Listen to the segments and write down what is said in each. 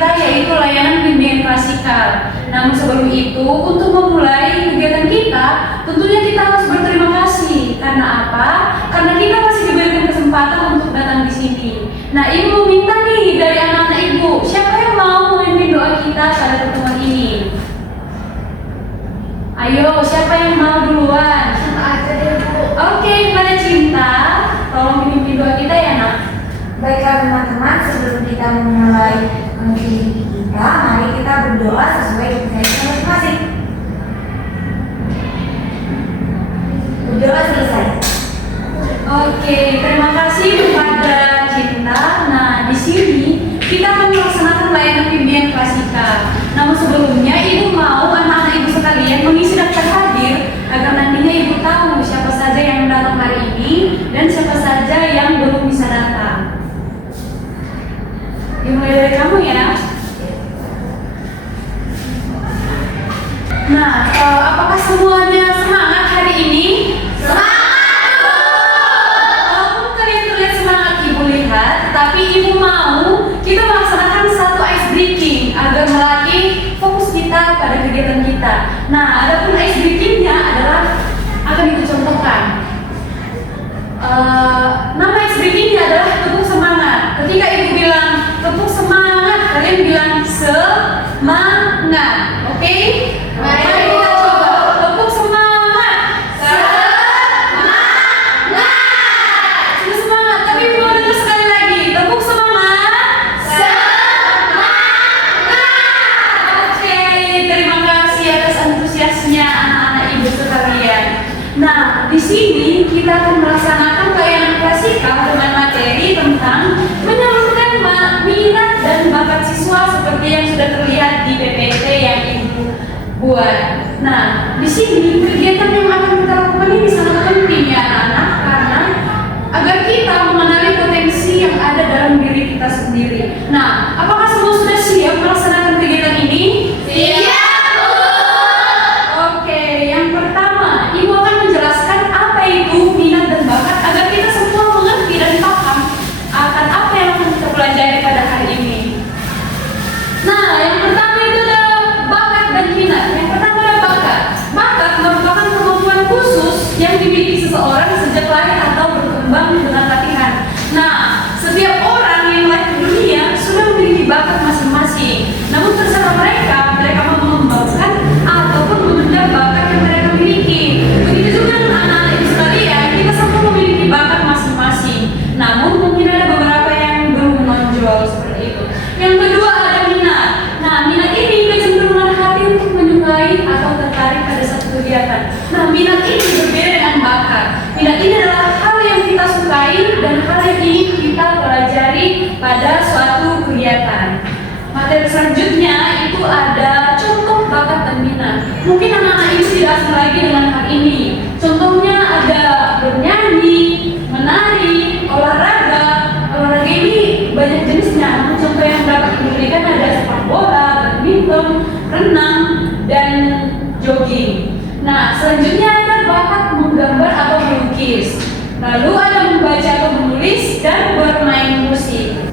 kita yaitu layanan bimbingan klasikal. Namun sebelum itu, untuk memulai kegiatan kita, tentunya kita harus berterima kasih. Karena apa? Karena kita masih diberikan kesempatan untuk datang di sini. Nah, Ibu minta nih dari anak-anak Ibu, siapa yang mau memimpin doa kita pada pertemuan ini? Ayo, siapa yang mau duluan? Siapa aja deh, Bu. Oke, pada Cinta, tolong memimpin doa kita ya, Nak. Baiklah teman-teman, sebelum kita memulai mengikuti kita, mari kita berdoa sesuai kepercayaan kita masing-masing. Berdoa selesai. Oke, terima kasih kepada Cinta. Nah, di sini kita akan melaksanakan layanan bimbingan klasikal. Namun sebelumnya, Ibu mau anak-anak Ibu sekalian mengisi daftar hadir agar nantinya Ibu tahu siapa saja yang datang hari ini dan siapa saja yang belum bisa datang. Dimulai dari kamu ya. Nah, apakah semuanya semangat hari ini? Walaupun kalian terlihat semangat Ibu lihat, tapi Ibu mau kita melaksanakan satu ice breaking agar melatih fokus kita pada kegiatan kita. Nah, adapun ice breakingnya adalah akan Ibu contohkan. Nama ice breakingnya adalah tepuk semangat. Ketika Ibu bilang tepuk semangat, kalian bilang semangat, oke? Mari kita coba tepuk semangat. Semangat. Sudah semangat, tapi Ibu mau dengar sekali lagi. Tepuk semangat. Semangat. Oke, terima kasih atas antusiasnya anak-anak Ibu sekalian. Nah, di sini kita akan melaksanakan layanan klasikal dengan materi tentang menyalurkan minat dan bakat siswa seperti yang sudah terlihat di PPT yang Ibu buat. Nah, di sini kegiatan yang akan kita lakukan ini sangat penting ya anak-anak, karena agar kita mengenali potensi yang ada dalam diri kita sendiri. Nah, apakah semua sudah siap melaksanakan kegiatan ini? Siap, Bu. Oke, yang pertama, Ibu akan menjelaskan apa itu minat dan bakat agar kita semua mengerti dan paham akan apa yang akan kita pelajari pada hari ini. Nah, yang pertama itu adalah bakat dan minat. Yang pertama adalah bakat. Bakat merupakan kemampuan khusus yang dimiliki seseorang sejak lahir atau berkembang dengan latihan. Nah, setiap orang yang lahir di dunia sudah memiliki bakat masing-masing. Namun terserah mereka mau mengembangkan ataupun mengejar bakat yang mereka miliki. Begitu juga dengan anak-anak Ibu sekalian, kita semua memiliki bakat masing-masing. Namun mungkin ada beberapa yang belum menonjol seperti itu. Yang kedua ada minat. Nah, minat ini kecenderungan hati untuk menyukai atau tertarik pada satu kegiatan. Nah, minat ini berbeda dengan bakat. Minat ini adalah hal yang kita sukai dan hal yang ingin kita pelajari pada suatu kegiatan. Materi selanjutnya itu ada contoh bakat dan minat. Mungkin anak-anak Ibu tidak asing lagi dengan hal ini. Contohnya ada bernyanyi, menari, olahraga. Olahraga ini banyak jenisnya. Namun contoh yang dapat Ibu berikan ada sepak bola, badminton, renang, dan jogging. Nah, selanjutnya ada bakat menggambar atau melukis. Lalu ada membaca atau menulis dan bermain musik.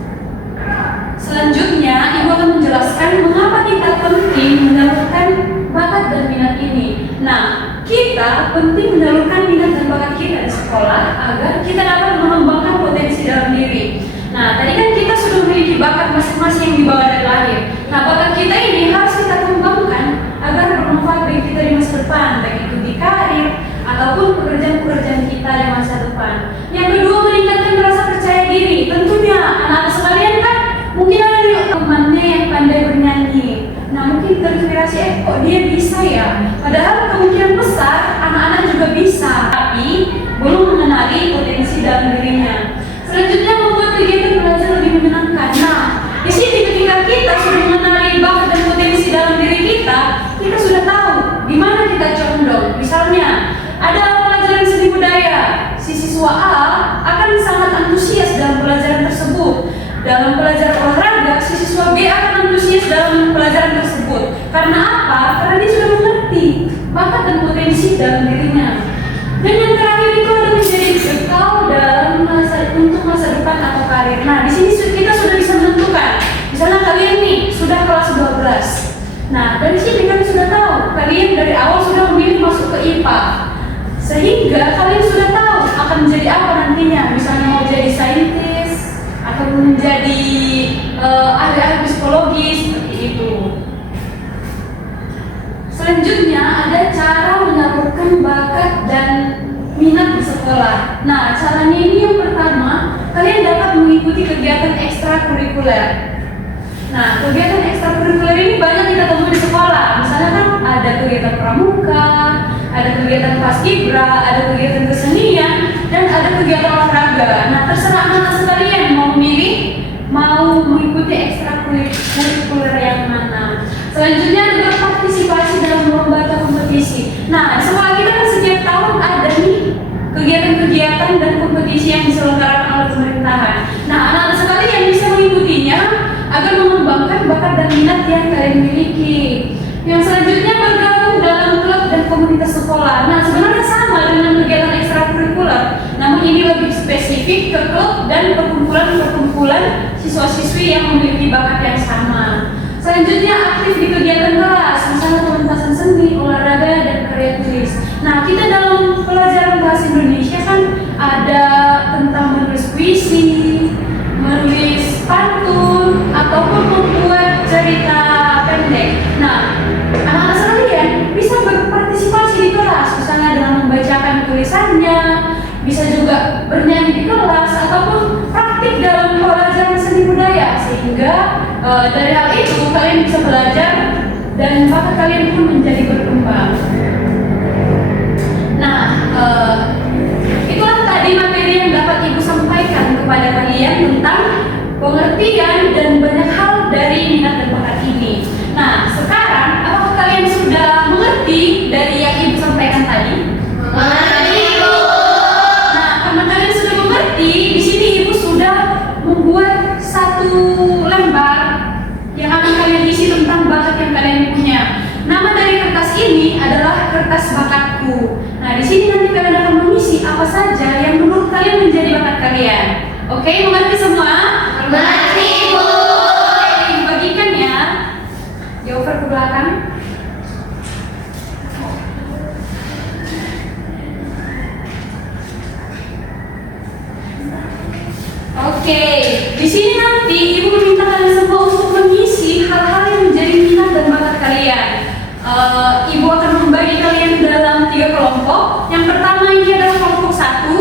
Selanjutnya, Ibu akan menjelaskan mengapa kita penting menyalurkan bakat dan minat ini. Nah, kita penting menyalurkan minat dan bakat kita di sekolah agar kita dapat mengembangkan potensi dalam diri. Nah, tadi kan kita sudah memiliki bakat masing-masing yang dibawa dari lahir. Nah, bakat kita ini harus kita kembangkan agar bermanfaat bagi kita di masa depan, baik itu di karir ataupun pekerjaan-pekerjaan kita di masa depan. Yang kedua, meningkatkan rasa percaya diri. Tentunya anak-anak sekalian kan mungkin ada temannya yang pandai bernyanyi. Nah, mungkin terinspirasi, kok dia bisa ya? Padahal kemungkinan besar anak-anak juga bisa, tapi belum mengenali potensi dalam dirinya. Selanjutnya, membuat kegiatan belajar lebih menyenangkan. Nah, di sini ketika kita sudah mengenali bakat dan potensi dalam diri kita, kita sudah tahu di mana kita condong. Misalnya, ada pelajaran seni budaya. Si siswa A akan sangat antusias dalam pelajaran tersebut. Dalam pelajaran olahraga, si siswa B akan antusias dalam pelajaran tersebut. Karena apa? Karena dia sudah mengerti bakat dan potensi dalam dirinya. Dan yang terakhir itu adalah menjadi bekal dalam untuk masa depan atau karir. Nah, di sini kita sudah bisa menentukan Misalnya kalian nih sudah kelas 12. Nah, dari sini kalian sudah tahu, kalian dari awal sudah memilih masuk ke IPA. Sehingga kalian sudah tahu akan menjadi apa nantinya. Misalnya mau jadi saintis, atau menjadi ahli psikologi, seperti itu. Selanjutnya ada cara menyalurkan bakat dan minat di sekolah. Nah, caranya ini yang pertama, kalian dapat mengikuti kegiatan ekstrakurikuler. Nah, kegiatan ekstrakurikuler ini banyak kita temui di sekolah. Misalnya kan ada kegiatan pramuka, ada kegiatan paskibra, ada kegiatan kesenian, dan ada kegiatan olahraga. Nah, terserah anak sekalian mau memilih, mau mengikuti ekstrakurikuler yang mana. Selanjutnya juga partisipasi dalam lomba atau kompetisi. Nah, di sekolah kita kan setiap tahun ada nih kegiatan-kegiatan dan kompetisi yang diselenggarakan oleh pemerintahan. Nah, anak-anak sekalian bisa mengikutinya agar mengembangkan bakat dan minat yang kalian miliki. Yang selanjutnya bergabung dalam klub dan komunitas sekolah. Nah, sebenarnya sama dengan kegiatan ekstrakurikuler, namun ini lebih spesifik ke klub dan perkumpulan siswa-siswi yang memiliki bakat yang sama. Selanjutnya aktif di kegiatan kelas, misalnya pementasan seni, olahraga, dan karya tulis. Nah, kita dalam pelajaran bahasa Indonesia kan ada tentang menulis puisi, menulis pantun, ataupun membuat cerita pendek. Nah, anak-anak sekalian bisa berpartisipasi di kelas, misalnya dengan membacakan tulisannya, bisa juga bernyanyi di kelas, ataupun praktik dalam pelajaran seni budaya, sehingga dari hal itu kalian bisa belajar dan bakat kalian pun menjadi berkembang. Nah, itulah tadi materi yang dapat Ibu sampaikan kepada kalian tentang pengertian dan banyak hal dari minat dan bakat ini. Nah, sekarang apakah kalian sudah mengerti dari yang Ibu sampaikan tadi? Mengerti, Bu. Nah, karena kalian sudah mengerti, di sini Ibu sudah membuat satu lembar yang akan kalian isi tentang bakat yang kalian punya. Nama dari kertas ini adalah kertas bakatku. Nah, di sini nanti kalian akan mengisi apa saja yang menurut kalian menjadi bakat kalian. Oke, mengerti semua? Mengerti, Bu. Oke, dibagikan ya. Dioper ke belakang. Oke, di sini nanti Ibu meminta kalian semua untuk mengisi hal-hal yang menjadi minat dan bakat kalian. Ibu akan membagi kalian dalam 3 kelompok. Yang pertama ini adalah kelompok 1,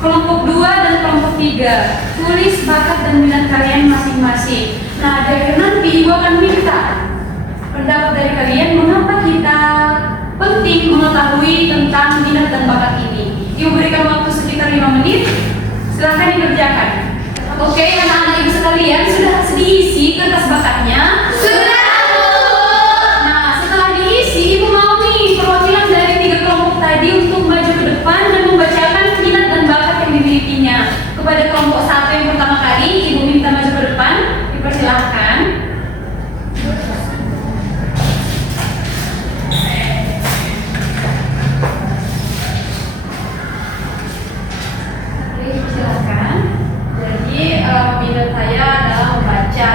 kelompok 2, dan kelompok 3. Tulis bakat dan minat kalian masing-masing. Nah, dari nanti Ibu akan minta pendapat dari kalian mengapa kita penting mengetahui tentang minat dan bakat ini. Ibu berikan waktu sekitar 5 menit. Silahkan dikerjakan. Oke, anak-anak Ibu sekalian sudah diisi kertas bakatnya? Sudah, Bu. Nah, setelah diisi, Ibu mau nih perwakilan dari 3 kelompok tadi untuk maju ke depan dan membacakan minat dan bakat yang dimilikinya. Kepada kelompok 1 yang pertama kali, Ibu minta maju ke depan. Dipersilahkan. Silakan. Jadi minat saya adalah membaca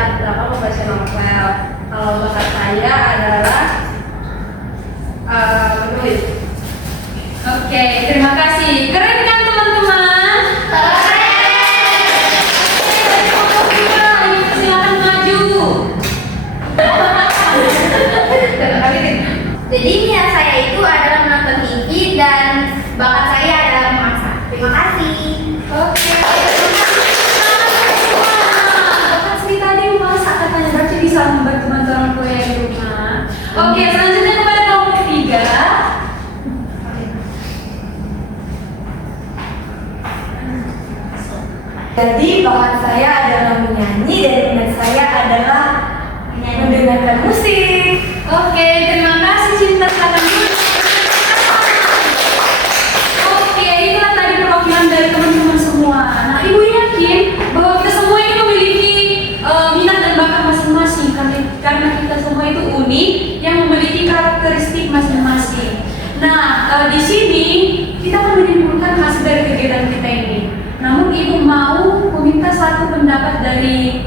novel. Kalau bakat saya adalah menulis. Oke, terima kasih. Keren kan teman-teman? Silakan maju. Jadi minat saya itu adalah menonton TV dan bakat saya adalah memasak. Terima kasih. Oke. Bakat Sri tadi memasak katanya, berarti bisa membantu orang tua yang di rumah. Oke, selanjutnya kepada kelompok 3. Jadi bakat saya adalah menyanyi dan minat saya adalah mendengarkan musik. Oke, terima kasih Cinta Satanmu. Oke, itulah tadi perwakilan dari teman-teman semua. Nah, Ibu yakin bahwa kita semua ini memiliki minat dan bakat masing-masing karena kita semua itu unik yang memiliki karakteristik masing-masing. Nah, di sini kita akan menyimpulkan hasil dari kegiatan kita ini. Namun Ibu mau meminta satu pendapat dari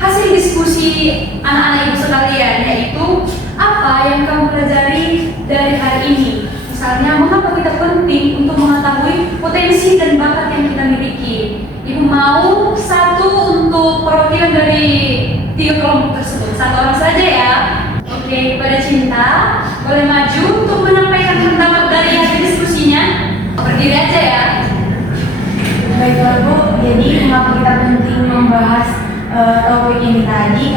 hasil diskusi anak-anak ibu sekalian, yaitu apa yang kamu pelajari dari hari ini. Misalnya, mengapa kita penting untuk mengetahui potensi dan bakat yang kita miliki. Ibu mau satu untuk perwakilan dari 3 kelompok tersebut. Satu orang saja ya. Oke, pada Cinta, boleh maju untuk menyampaikan pendapat dari hasil diskusinya. Berdiri aja ya. Baiklah Bu, jadi mengapa kita penting membahas topik ini tadi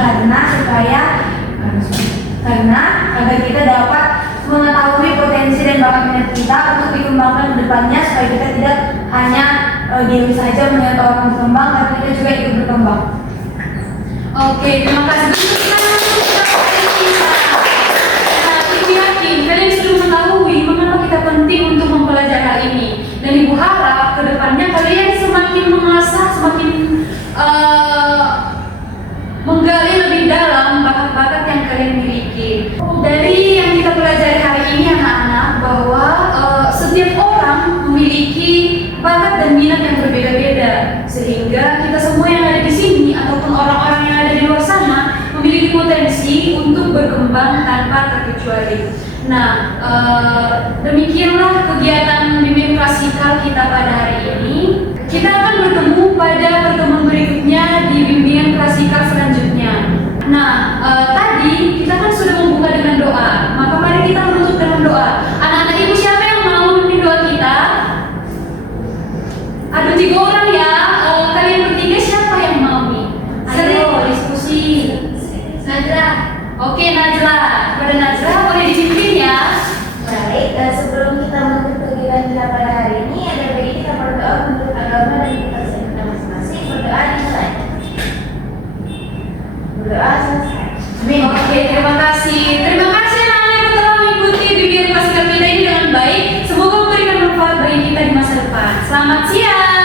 karena agar kita dapat mengetahui potensi dan bakat minat kita untuk dikembangkan ke depannya supaya kita tidak hanya diam saja melihat orang berkembang, tapi kita juga ikut berkembang. Oke, terima kasih. Nah, Ibu yakin kalian sudah mengetahui mengapa kita penting untuk mempelajari hal ini. Dan Ibu harap ke depannya kalian semakin mengasah, semakin menggali lebih dalam bakat-bakat yang kalian miliki. Dari yang kita pelajari hari ini anak-anak, bahwa setiap orang memiliki bakat dan minat yang berbeda-beda, sehingga kita semua yang ada di sini ataupun orang-orang yang ada di luar sana memiliki potensi untuk berkembang tanpa terkecuali. Nah, demikianlah kegiatan bimbing klasikal kita pada hari ini. Kita akan bertemu pada pertemuan berikutnya di bimbingan klasikal selanjutnya. Nah, tadi kita kan sudah membuka dengan doa, maka mari kita menutup dengan doa. Anak-anak ibu, siapa yang mau memimpin doa kita? Ada 3 orang ya. Kalian bertiga siapa yang mau nih? Ayo diskusi. Najla. Oke, Najla. Pada Najla boleh dipimpin ya. Baik, sebelum kita menutup kegiatan kita pada hari ini, ada baiknya kita berdoa menurut agama dan kita masing-masing. Berdoa dimulai. Berdoa selesai. Oke, terima kasih. Terima kasih anak-anak yang telah mengikuti bimbingan klasikal kita ini dengan baik. Semoga memberikan manfaat bagi kita di masa depan. Selamat siang.